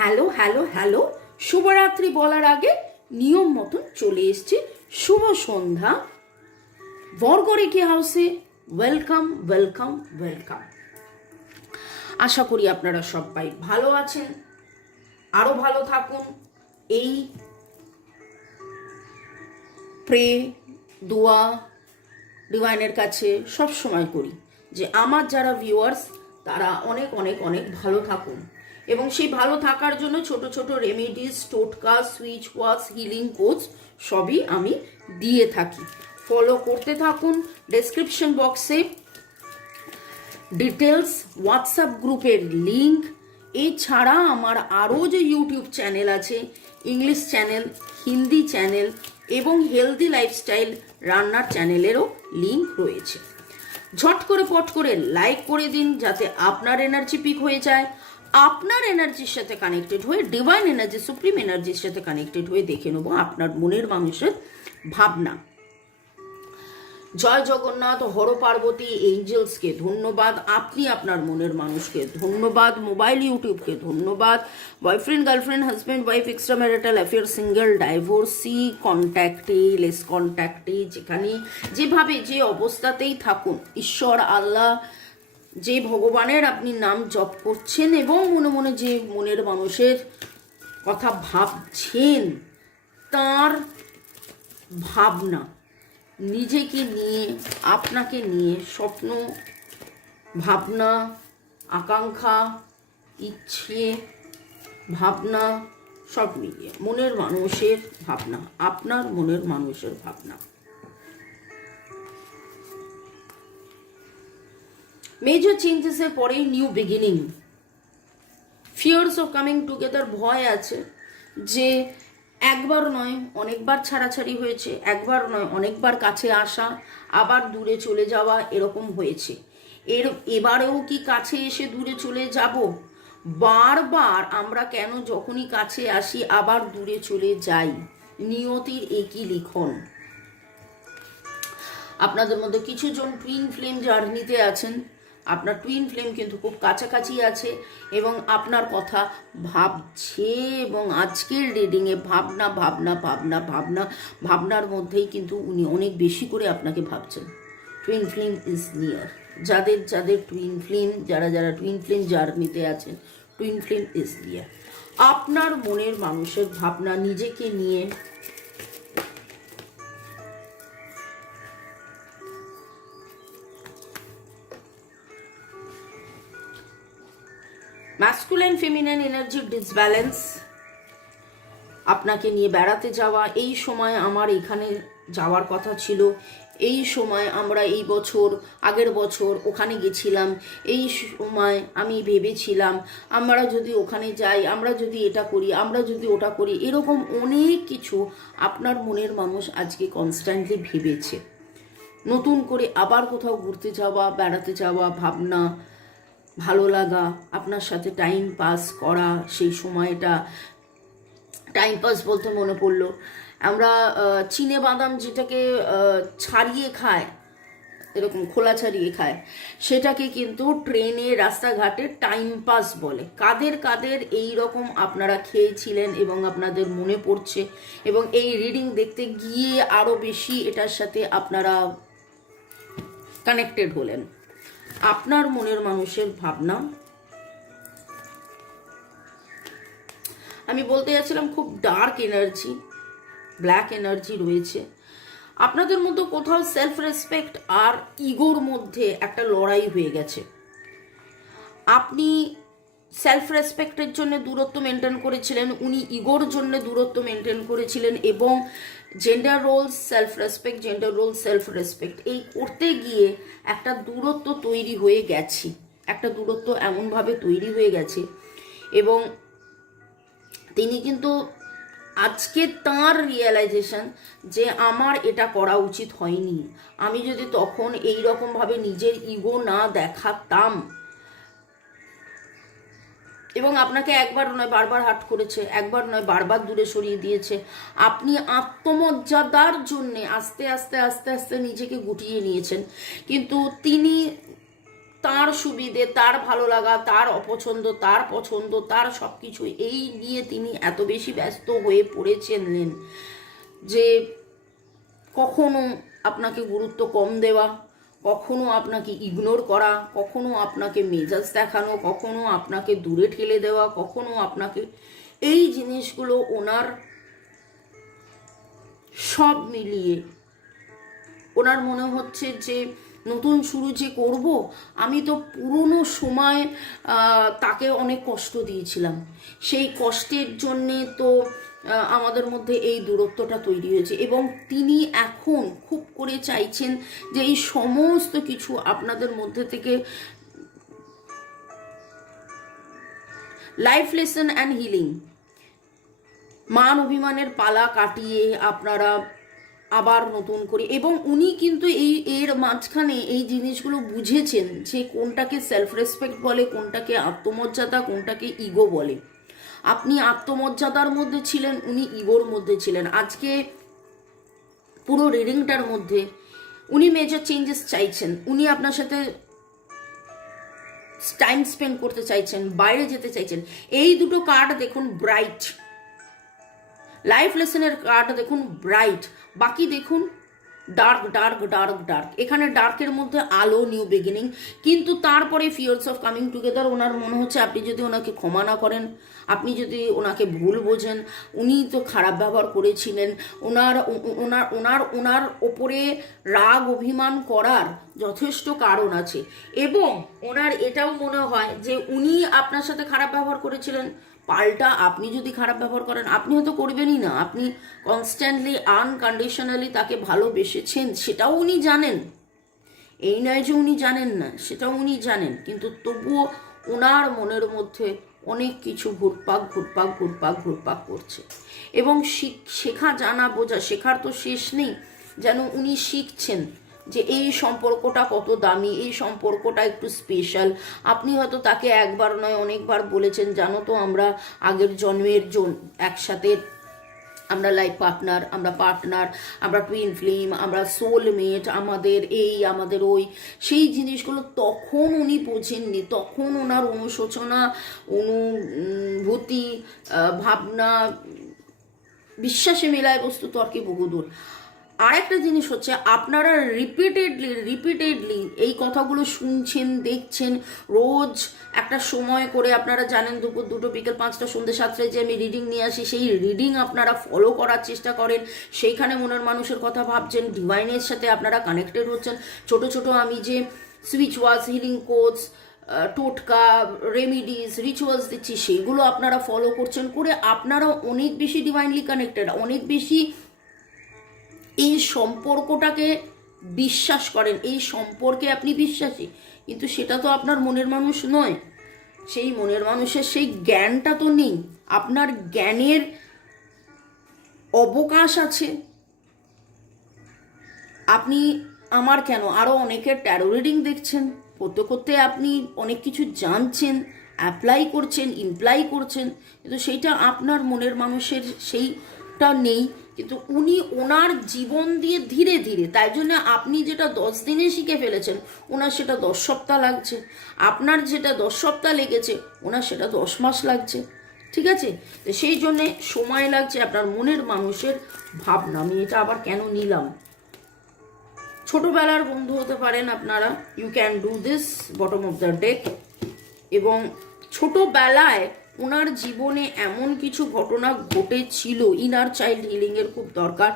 Hello hello hello. শুভরাত্রি বলার আগে নিয়ম মতন চলে এসছে। শুভ সন্ধ্যা। বরগরিকি হাউসে ওয়েলকাম ওয়েলকাম ওয়েলকাম। আশা করি আপনারা সবাই ভালো আছেন। আরও ভালো থাকুন। এই প্রে, দোয়া ডিভাইনের কাছে সব সময় করি যে আমার যারা ভিউয়ার্স তারা অনেক অনেক অনেক ভালো থাকুন। এবং সেই ভালো থাকার জন্য ছোট ছোট রেমিডিস টোটকা সুইচ ওয়াশ হিলিং কোচ সবই আমি দিয়ে থাকি। ফলো করতে থাকুন ডেসক্রিপশন বক্সে ডিটেলস হোয়াটসঅ্যাপ গ্রুপের লিঙ্ক এছাড়া আমার আরও যে ইউটিউব চ্যানেল আছে ইংলিশ চ্যানেল হিন্দি চ্যানেল এবং হেলদি লাইফস্টাইল রান্নার চ্যানেলেরও লিঙ্ক রয়েছে। ঝট করে পট করে লাইক করে দিন যাতে আপনার এনার্জি পিক হয়ে যায়। আপনার এনার্জির সাথে কানেক্টেড হয়ে ডিভাইন এনার্জি সুপ্রিম এনার্জির সাথে কানেক্টেড হয়ে দেখে নেব আপনার মনের মানুষের ভাবনা। জয় জগন্নাথ, হর পার্বতী এঞ্জেলসকে ধন্যবাদ। আপনি আপনার মনের মানুষকে ধন্যবাদ। মোবাইল ইউটিউবকে ধন্যবাদ। Boyfriend girlfriend husband wife extra marital affair single divorcee কন্ট্যাক্টে less কন্ট্যাক্টে যেখানে যেভাবে যে অবস্থাতেই থাকুন, ঈশ্বর, আল্লাহ যে ভগবানের আপনি নাম জপ করছেন এবং মনে মনে যে মনের মানুষের কথা ভাবছেন, তার ভাবনা নিজেকে নিয়ে, আপনাকে নিয়ে স্বপ্ন, ভাবনা, আকাঙ্ক্ষা, ইচ্ছে, ভাবনা, সব মিলিয়ে মনের মানুষের ভাবনা, আপনার মনের মানুষের ভাবনা। মেজর চেঞ্জেসের পরেই new beginning fears of coming together ভয় আছে যে একবার নয়, অনেকবার ছাড়াছাড়ি হয়েছে, একবার নয়, অনেকবার কাছে আসা, আবার দূরে চলে যাওয়া এরকম হয়েছে। এর, এবারেও কি কাছে এসে দূরে চলে যাব? বারবার আমরা কেন যখনই কাছে আসি, আবার দূরে চলে যাই? নিয়তির একই লিখন। আপনাদের মধ্যে কিছু জন টুইন ফ্লেম জার্নিতে আছেন। আপনার টুইন ফ্লেম কিন্তু খুব কাছাকাছি আছে এবং আপনার কথা ভাবছে এবং আজকের রিডিংয়ে ভাবনা ভাবনা ভাবনা ভাবনা, ভাবনার মধ্যেই কিন্তু উনি অনেক বেশি করে আপনাকে ভাবছেন। টুইন ফ্লেম ইজ নিয়ার যাদের যাদের টুইন ফ্লেম যারা যারা টুইন ফ্লেম জার্নিতে আছেন টুইন ফ্লেম ইজ নিয়ার আপনার মনের মানুষের ভাবনা নিজেকে নিয়ে ম্যাসকুলেন ফেমিনাইন এনার্জির ডিসব্যালেন্স আপনাকে নিয়ে বেড়াতে যাওয়া, এই সময় আমার এখানে যাওয়ার কথা ছিল। এই সময় আমরা এই বছর, আগের বছর ওখানে গেছিলাম। এই সময় আমি ভেবেছিলাম, আমরা যদি ওখানে যাই, আমরা যদি এটা করি, আমরা যদি ওটা করি, এরকম অনেক কিছু আপনার মনের মানুষ আজকে কনস্ট্যান্টলি ভেবেছে। নতুন করে আবার কোথাও ঘুরতে যাওয়া, বেড়াতে যাওয়া ভাবনা ভালো লাগা, আপনার সাথে টাইম পাস করা, সেই সময়টা টাইম পাস বলতে মনে পড়ল। আমরা চিনে বাদাম যেটাকে ছাড়িয়ে খায়, এরকম খোলা ছাড়িয়ে খায়, সেটাকে কিন্তু ট্রেনে, রাস্তাঘাটে টাইম পাস বলে। কাদের কাদের এই রকম আপনারা খেয়েছিলেন এবং আপনাদের মনে পড়ছে এবং এই রিডিং দেখতে গিয়ে আরও বেশি এটার সাথে আপনারা কানেক্টেড হলেন। আপনার মনের মানুষের ভাবনা। আমি বলতে যাচ্ছিলাম খুব ডার্ক এনার্জি ব্ল্যাক এনার্জি রয়েছে। আপনাদের মধ্যে কোথাও সেলফ রেসপেক্ট আর ইগোর মধ্যে একটা লড়াই হয়ে গেছে। আপনি সেলফ রেসপেক্টের জন্য দূরত্ব মেনটেন করেছিলেন, উনি ইগোর জন্য দূরত্ব মেনটেন করেছিলেন এবং gender role self respect gender role self respect এই করতে গিয়ে একটা দূরত্ব তৈরি হয়ে গেছি। একটা দূরত্ব এমনভাবে তৈরি হয়ে গেছে। এবং তিনি কিন্তু আজকে তার রিয়েলাইজেশন যে আমার এটা করা উচিত হয়নি। আমি যদি তখন এই রকমভাবে নিজের ইগো না দেখাতাম এবং আপনাকে একবার নয়, বারবার হাট করেছে, একবার নয়, বারবার দূরে সরিয়ে দিয়েছে। আপনি আত্মমর্যাদার জন্যে আস্তে আস্তে আস্তে আস্তে নিজেকে গুটিয়ে নিয়েছেন। কিন্তু তিনি তার সুবিধে, তার ভালো লাগা, তার অপছন্দ, তার পছন্দ, তার সব কিছু এই নিয়ে তিনি এত বেশি ব্যস্ত হয়ে পড়েছিলেন যে কখনো আপনাকে গুরুত্ব কম দেওয়া কখনো আপনাকে ইগনোর করা, কখনো আপনাকে মেজাজ দেখানো, কখনো আপনাকে দূরে ঠেলে দেওয়া, কখনো আপনাকে এই জিনিসগুলো ওনার সব মিলিয়ে ওনার মনে হচ্ছে যে নতুন শুরু যে করব, আমি তো পুরনো সময় তাকে অনেক কষ্ট দিয়েছিলাম। সেই কষ্টের জন্যে তো আমাদের মধ্যে এই দূরত্বটা তৈরি হয়েছে। এবং তিনি এখন খুব করে চাইছেন যে এই সমস্ত কিছু আপনাদের মধ্যে থেকে লাইফ লেসন অ্যান্ড হিলিং মান অভিমানের পালা কাটিয়ে আপনারা আবার নতুন করে এবং উনি কিন্তু এই এর মাঝখানে এই জিনিসগুলো বুঝেছেন যে কোনটাকে সেলফ রেসপেক্ট বলে, কোনটাকে আত্মমর্যাদা, কোনটাকে ইগো বলে। আপনি আত্মমর্যাদার মধ্যে ছিলেন, উনি ইগোর মধ্যে ছিলেন। আজকে পুরো রিডিংটার মধ্যে উনি মেজর চেঞ্জেস চাইছেন। উনি আপনার সাথে টাইম স্পেন্ড করতে চাইছেন, বাইরে যেতে চাইছেন। এই দুটো কার্ড দেখুন ব্রাইট লাইফ লেসনের কার্ড দেখুন ব্রাইট বাকি দেখুন ডার্ক ডার্ক ডার্ক ডার্ক এখানে ডার্কের মধ্যে আলো নিউ বিগিনিং কিন্তু তারপরে ফিয়ার্স অফ কামিং টুগেদার ওনার মনে হচ্ছে আপনি যদি ওনাকে ক্ষমা না করেন আপনি যদি ওনাকে ভুল বোঝেন, উনি তো খারাপ ব্যবহার করেছিলেন, ওনার ওনার ওনার ওনার ওপরে রাগ অভিমান করার যথেষ্ট কারণ আছে। এবং ওনার এটাও মনে হয় যে উনি আপনার সাথে খারাপ ব্যবহার করেছিলেন। পাল্টা আপনি যদি খারাপ ব্যবহার করেন, আপনি হয়তো করবেনই না। আপনি কনস্ট্যান্টলি আনকন্ডিশনালি তাকে ভালোবেসেছেন, সেটাও উনি জানেন। এই নয় যে উনি জানেন না, সেটাও উনি জানেন। কিন্তু তবুও ওনার মনের মধ্যে অনেক কিছু ঘুরপাক ঘুরপাক ঘুরপাক ঘুরপাক করছে। এবং শিখ- জানা বোঝা, শেখার তো শেষ নেই, যেন উনি শিখছেন যে এই সম্পর্কটা কত দামি, এই সম্পর্কটা একটু স্পেশাল আপনি হয়তো তাকে একবার নয়, অনেকবার বলেছেন, জানো তো আমরা আগের জন্মের জন, একসাথে আমরা লাইফ পার্টনার আমরা পার্টনার আমরা টুইন ফিল্ম আমরা সোলমেট আমাদের এই, আমাদের ওই। সেই জিনিসগুলো তখন উনি বোঝেননি, তখন ওনার অনুশোচনা, অনুভূতি ভাবনা, বিশ্বাসে মেলায় বস্তু তর্কে বহুদূর। আর একটা জিনিস হচ্ছে, আপনারা রিপিটেডলি রিপিটেডলি এই কথাগুলো শুনছেন, দেখছেন, রোজ একটা সময় করে আপনারা জানেন দুপুর দুটো, বিকেল পাঁচটা, সন্ধ্যে সাতটায় যে আমি রিডিং নিয়ে আসি, সেই রিডিং আপনারা ফলো করার চেষ্টা করেন। সেইখানে মনের মানুষের কথা ভাবছেন ডিভাইনের সাথে আপনারা কানেক্টেড হচ্ছেন। ছোট ছোট আমি যে সুইচ ওয়াশ হিলিং কোচ টোটকা রেমিডিস রিচুয়ালস দিচ্ছি, সেগুলো আপনারা ফলো করছেন করে আপনারা অনেক বেশি ডিভাইনলি কানেক্টেড অনেক বেশি এই সম্পর্কটাকে বিশ্বাস করেন, এই সম্পর্কে আপনি বিশ্বাসী। কিন্তু সেটা তো আপনার মনের মানুষ নয়। সেই মনের মানুষের সেই জ্ঞানটা তো নেই। আপনার জ্ঞানের অবকাশ আছে। আপনি, আমার কেন? আরও অনেকের ট্যারো রিডিং দেখছেন। করতে করতে আপনি অনেক কিছু জানছেন অ্যাপ্লাই করছেন ইমপ্লাই করছেন। কিন্তু সেইটা আপনার মনের মানুষের সেইটা নেই। কিন্তু উনি ওনার জীবন দিয়ে ধীরে ধীরে, তাই জন্য আপনি যেটা দশ দিনে শিখে ফেলেছেন, ওনার সেটা দশ সপ্তাহ লাগছে। আপনার যেটা দশ সপ্তাহ লেগেছে, ওনার সেটা দশ মাস লাগছে। ঠিক আছে? তো সেই জন্যে সময় লাগছে আপনার মনের মানুষের ভাবনা। আমি এটা আবার কেন নিলাম? ছোটবেলার বন্ধু হতে পারেন আপনারা। You can do this bottom of the deck এবং ছোটবেলায় ওনার জীবনে এমন কিছু ঘটনা ঘটেছিল ইনার চাইল্ড হিলিংয়ের খুব দরকার,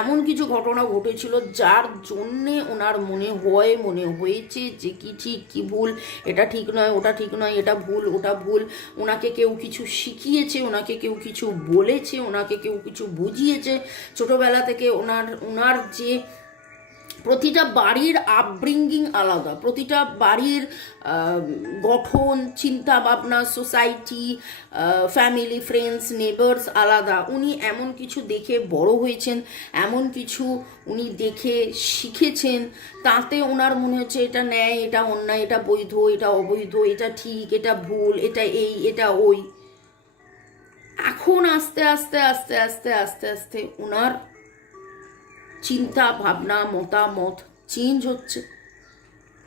এমন কিছু ঘটনা ঘটেছিল যার জন্যে ওনার মনে হয়, মনে হয়েছে যে কি ঠিক, কি ভুল, এটা ঠিক নয়, ওটা ঠিক নয়, এটা ভুল, ওটা ভুল। ওনাকে কেউ কিছু শিখিয়েছে ওনাকে কেউ কিছু বলেছে ওনাকে কেউ কিছু বুঝিয়েছে। ছোটোবেলা থেকে ওনার ওনার যে প্রতিটা বাড়ির আপব্রিঙ্গিং আলাদা। প্রতিটা বাড়ির গঠন চিন্তা ভাবনা সোসাইটি ফ্যামিলি ফ্রেন্ডস নেবার্স আলাদা। উনি এমন কিছু দেখে বড় হয়েছেন, এমন কিছু উনি দেখে শিখেছেন, তাতে ওনার মনে হচ্ছে এটা ন্যায়, এটা অন্যায়, এটা বৈধ, এটা অবৈধ, এটা ঠিক, এটা ভুল, এটা এই, এটা ওই। এখন আস্তে আস্তে আস্তে আস্তে আস্তে আস্তে ওনার চিন্তা, ভাবনা, মতামত চেঞ্জ হচ্ছে।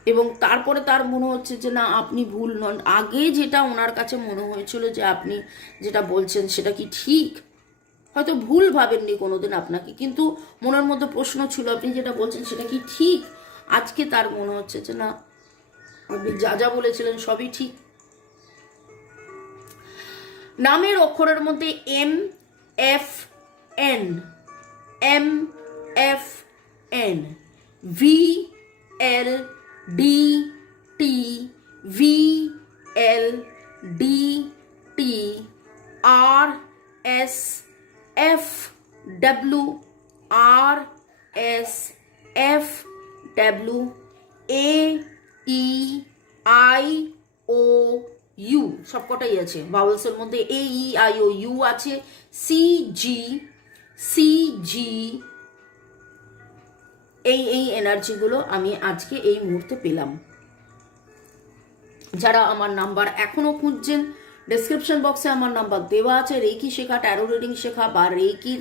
এবং তারপরে তার মনে হচ্ছে যে, না, আপনি ভুল নন। আগে যেটা ওনার কাছে মনে হয়েছিল যে, আপনি যেটা বলছেন সেটা কি ঠিক? হয়তো ভুল ভাবেননি কোনো দিন আপনাকে, কিন্তু মনের মধ্যে প্রশ্ন ছিল, আপনি যেটা বলছেন সেটা কি ঠিক? আজকে তার মনে হচ্ছে যে, না, আপনি যা যা বলেছিলেন সবই ঠিক। নামের অক্ষরের মধ্যে M F N M F N V L D T V L D T R S F W R S F W A E I O U সবকটাই আছে। বাউলসের মধ্যে A E I O U আছে। C G C G এই এই এনার্জিগুলো আমি আজকে এই মুহূর্তে পেলাম। যারা আমার নাম্বার এখনও খুঁজছেন ডেসক্রিপশন বক্সে আমার নাম্বার দেওয়া আছে। রেকি শেখা ট্যারো রিডিং শেখা বা রেকি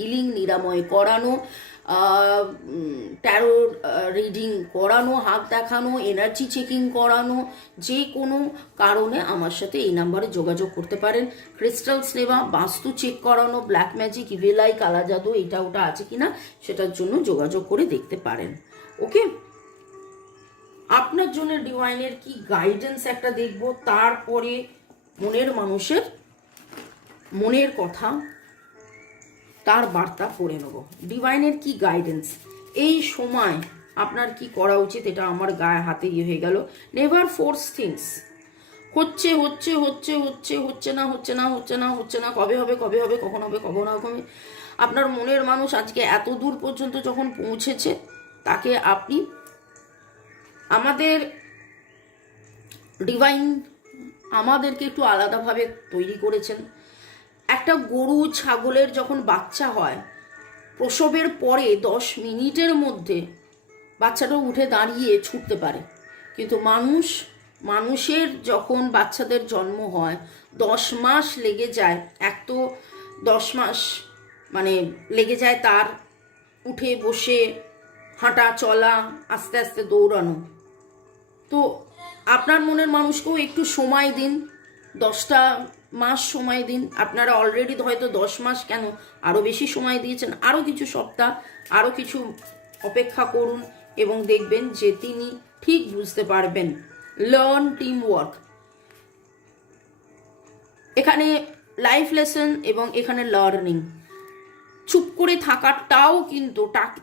হিলিং নিরাময় করানো ট্যারো রিডিং করানো, হাত দেখানো এনার্জি চেকিং করানো, যে কোনো কারণে আমার সাথে এই নাম্বারে যোগাযোগ করতে পারেন। ক্রিস্টালস নেওয়া, বাস্তু চেক করানো ব্ল্যাক ম্যাজিক ইভেলাই কালা জাদু এটা ওটা আছে কিনা সেটার জন্য যোগাযোগ করে দেখতে পারেন। ওকে আপনার জন্য ডিভাইনের কি গাইডেন্স একটা দেখব? তারপরে মনের মানুষের মনের কথা তার বার্তা পড়ে নেব। ডিভাইনের কি গাইডেন্স এই সময় আপনার কি করা উচিত এটা আমার গায়ে হাতে ইয়ে হয়ে গেল। নেভার ফোর্স থিংস হচ্ছে হচ্ছে হচ্ছে হচ্ছে হচ্ছে না হচ্ছে না হচ্ছে না হচ্ছে না, কবে হবে কবে হবে, কখন হবে কখন হবে আপনার মনের মানুষ আজকে এত দূর পর্যন্ত যখন পৌঁছেছে, তাকে আপনি আমাদের ডিভাইন আমাদেরকে একটু আলাদাভাবে তৈরি করেছেন। একটা গরু ছাগলের যখন বাচ্চা হয়, প্রসবের পরে দশ মিনিটের মধ্যে বাচ্চাটা উঠে দাঁড়িয়ে ছুটতে পারে। কিন্তু মানুষ, মানুষের যখন বাচ্চাদের জন্ম হয়, দশ মাস লেগে যায়, এক তো দশ মাস মানে লেগে যায় তার উঠে বসে হাঁটা, চলা, আস্তে আস্তে দৌড়ানো। তো আপনার মনের মানুষকেও একটু সময় দিন, দশটা মাস সময় দিন। আপনারা অলরেডি হয়তো দশ মাস কেন আরও বেশি সময় দিয়েছেন। আরও কিছু সপ্তাহ আরও কিছু অপেক্ষা করুন এবং দেখবেন যে তিনি ঠিক বুঝতে পারবেন। লার্ন টিম ওয়ার্ক এখানে লাইফ লেসন এবং এখানে লার্নিং চুপ করে থাকাটাও কিন্তু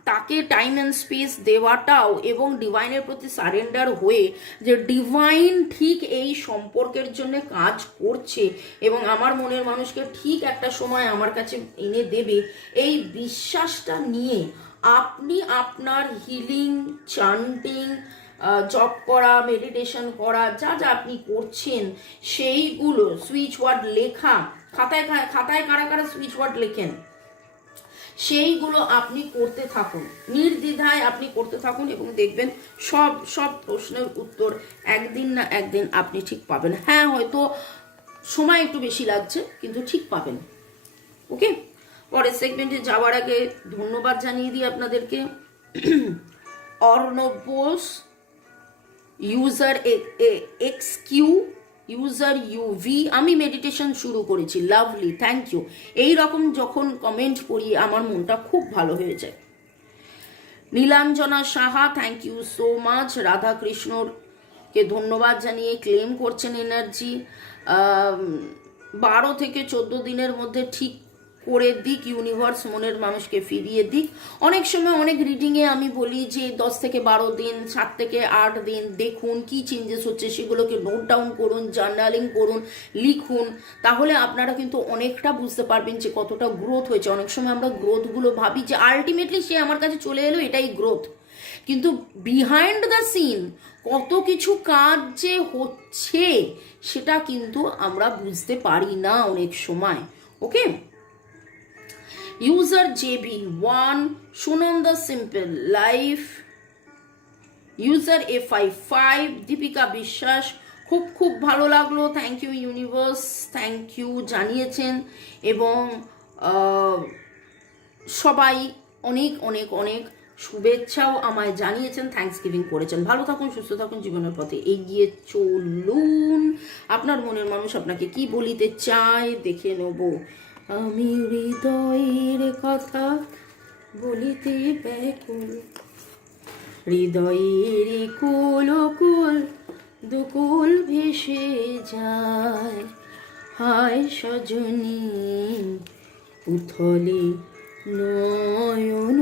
তাকে টাইম অ্যান্ড স্পেস দেওয়াটাও এবং ডিভাইনের প্রতি সারেন্ডার হয়ে যে ডিভাইন ঠিক এই সম্পর্কের জন্য কাজ করছে এবং আমার মনের মানুষকে ঠিক একটা সময় আমার কাছে এনে দেবে, এই বিশ্বাসটা নিয়ে আপনি আপনার হিলিং চান্টিং জব করা মেডিটেশন করা, যা যা আপনি করছেন, সেইগুলো সুইচ ওয়ার্ড লেখা, খাতায় খাতায় কারা কারা সুইচ ওয়ার্ড লেখেন? সেইগুলো আপনি করতে থাকুন। নির্দ্বিধায় আপনি করতে থাকুন এবং দেখবেন সব সব প্রশ্নের উত্তর একদিন না একদিন আপনি ঠিক পাবেন। হ্যাঁ হয়তো সময় একটু বেশি লাগছে, কিন্তু ঠিক পাবেন। ওকে পরের সেগমেন্টে যাওয়ার আগে ধন্যবাদ জানিয়ে দিই আপনাদেরকে। Arnab Bose user X Q user UV আমি মেডিটেশন শুরু করেছি লাভলি থ্যাংক ইউ এই রকম যখন কমেন্ট করি আমার মনটা খুব ভালো হয়ে যায়। Nilanjana Saha thank you so much রাধাকৃষ্ণরকে কে ধন্যবাদ জানিয়ে ক্লেম করছেন এনার্জি বারো থেকে চোদ্দ দিনের মধ্যে ঠিক করে দিক ইউনিভার্স মনের মানুষকে ফিরিয়ে দিক। অনেক সময় অনেক রিডিংয়ে আমি বলি যে দশ থেকে বারো দিন, সাত থেকে আট দিন দেখুন কি চেঞ্জেস হচ্ছে, সেগুলোকে নোট ডাউন করুন জার্নালিং করুন, লিখুন। তাহলে আপনারা কিন্তু অনেকটা বুঝতে পারবেন যে কতটা গ্রোথ হয়েছে। অনেক সময় আমরা গ্রোথগুলো ভাবি যে আলটিমেটলি সে আমার কাছে চলে এলো, এটাই গ্রোথ কিন্তু বিহাইন্ড দ্য সিন কত কিছু কাজ যে হচ্ছে, সেটা কিন্তু আমরা বুঝতে পারি না অনেক সময়। Okay user JB one Sunanda simple life user A five five Deepika Biswas খুব খুব ভালো লাগল। Thank you universe thank you জানিয়েছেন। এবং সবাই অনেক অনেক অনেক শুভেচ্ছাও আমায় জানিয়েছেন থ্যাঙ্কস গিভিং করেছেন। ভালো থাকুন, সুস্থ থাকুন, জীবনের পথে এগিয়ে চলুন। আপনার মনের মানুষ আপনাকে কি বলিতে চায়, দেখে নেব। আমি হৃদয়ের কথা বলিতে ব্যাকুল হৃদয়ের কুল কুল দুকুল ভেসে যায়। হায় সজনী, উথলে নয়ন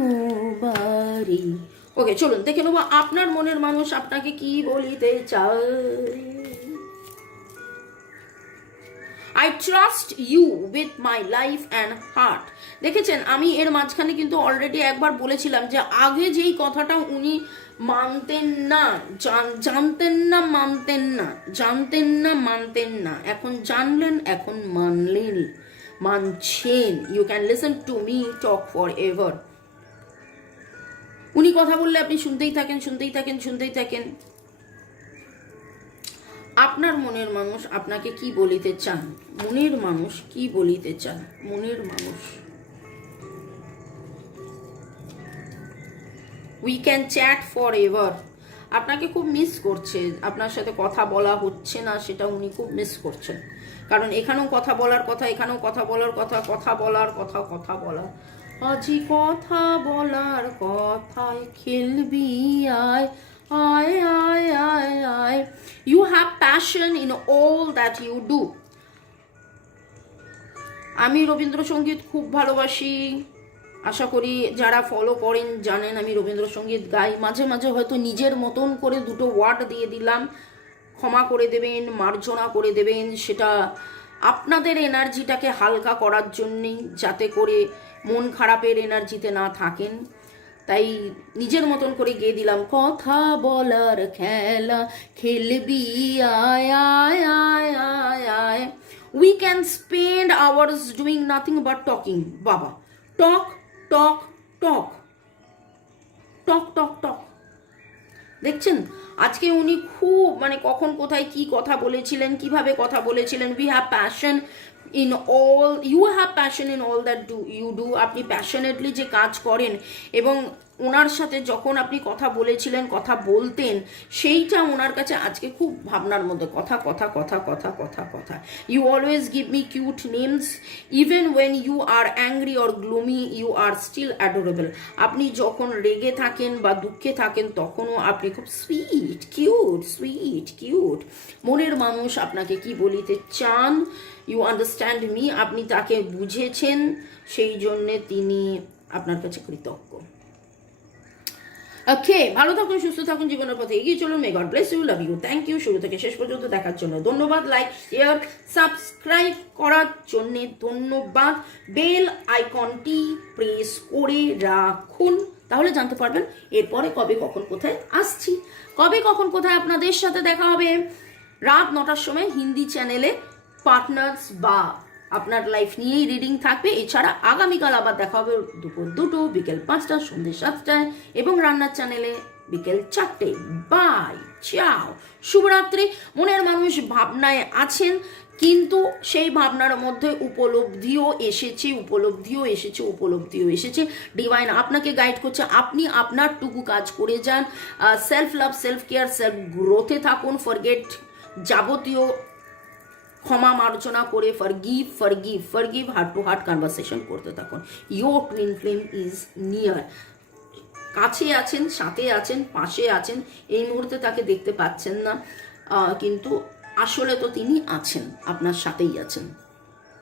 বাড়ি। ওকে, চলুন, দেখে নেব আপনার মনের মানুষ আপনাকে কি বলিতে চায়। I trust you with my life and heart দেখেছেন, আমি এর মাঝখানে কিন্তু অলরেডি একবার বলেছিলাম যে আগে যেই কথাটা উনি মানতেন না, জান- জানতেন না, মানতেন না, জানতেন না, মানতেন না, এখন জানলেন, এখন মানলেন, মানছেন। You can listen to me talk forever উনি কথা বললে আপনি শুনতেই থাকেন শুনতেই থাকেন শুনতেই থাকেন। আপনার মনের মানুষ আপনাকে কি বলিতে চান? মনের মানুষ কি বলিতে চান? মনের মানুষ। We can chat forever আপনাকে খুব মিস করছে। আপনার সাথে কথা বলা হচ্ছে না, সেটা উনি খুব মিস করছেন। কারণ এখানেও কথা বলার কথা, এখানেও কথা বলার কথা কথা বলার কথা কথা বলা আজি কথা বলার কথায় খেলবি আয়। আয় আয় আয় আয় you have passion in all that you do আমি রবীন্দ্রসঙ্গীত খুব ভালোবাসি। আশা করি যারা ফলো করেন, জানেন আমি রবীন্দ্রসঙ্গীত গাই। মাঝে মাঝে হয়তো নিজের মতন করে দুটো ওয়ার্ড দিয়ে দিলাম। ক্ষমা করে দেবেন, মার্জনা করে দেবেন। সেটা আপনাদের এনার্জিটাকে হালকা করার জন্যেই, যাতে করে মন খারাপের এনার্জিতে না থাকেন। তাই নিজের মতন করে গিয়ে দিলাম। কথা বলার খেলা খেলবি, আয় আয় আয় we can spend hours doing nothing but talking বাবা টক টক টক টক টক টক দেখছেন? আজকে উনি খুব মানে কখন কোথায় কি কথা বলেছিলেন, কীভাবে কথা বলেছিলেন। We have passion in all you have passion in all that do you do আপনি প্যাশনেটলি যে কাজ করেন এবং ওনার সাথে যখন আপনি কথা বলেছিলেন, কথা বলতেন, সেইটা ওনার কাছে আজকে খুব ভাবনার মধ্যে, কথা কথা কথা কথা কথা কথা। You always give me cute names even when you are angry or gloomy you are still adorable আপনি যখন রেগে থাকেন বা দুঃখে থাকেন, তখনও আপনি খুব সুইট কিউট সুইট কিউট মনের মানুষ আপনাকে কি বলিতে চান? ইউ আন্ডারস্ট্যান্ড মি আপনি তাকে বুঝেছেন, সেই জন্যে তিনি আপনার কাছে কৃতজ্ঞ। ওকে, ভালো থাকুন, সুস্থ থাকুন জীবনের পথে এগিয়ে চলুন। May God bless you love you thank you শুরু থেকে শেষ পর্যন্ত দেখার জন্য ধন্যবাদ। লাইক শেয়ার সাবস্ক্রাইব করার জন্য ধন্যবাদ। বেল আইকনটি প্রেস করে রাখুন। তাহলে জানতে পারবেন এরপরে কবে কখন কোথায় আসছি। কবে কখন কোথায় আপনাদের সাথে দেখা হবে? রাত নটার সময় হিন্দি চ্যানেলে পার্টনার্স বা আপনার লাইফ নিয়েই রিডিং থাকবে। এছাড়া আগামীকাল আবার দেখা হবে দুপুর দুটো, বিকেল পাঁচটা সন্ধ্যে সাতটায় এবং রান্নার চ্যানেলে বিকেল চারটে। বাই চাও শুভরাত্রি। মনের মানুষ ভাবনায় আছেন, কিন্তু সেই ভাবনার মধ্যে উপলব্ধিও এসেছে উপলব্ধিও এসেছে উপলব্ধিও এসেছে। ডিভাইন আপনাকে গাইড করছে। আপনি আপনার টুকু কাজ করে যান। Self love self care self গ্রোথে থাকুন। ফরগেট যাবতীয় ক্ষমা মার্জনা করে forgive forgive forgive heart to heart conversation করতে থাকুন। Your twin flame is near কাছে আছেন, সাথে আছেন, পাশে আছেন, এই মুহূর্তে তাকে দেখতে পাচ্ছেন না কিন্তু আসলে তো তিনি আছেন, আপনার সাথেই আছেন।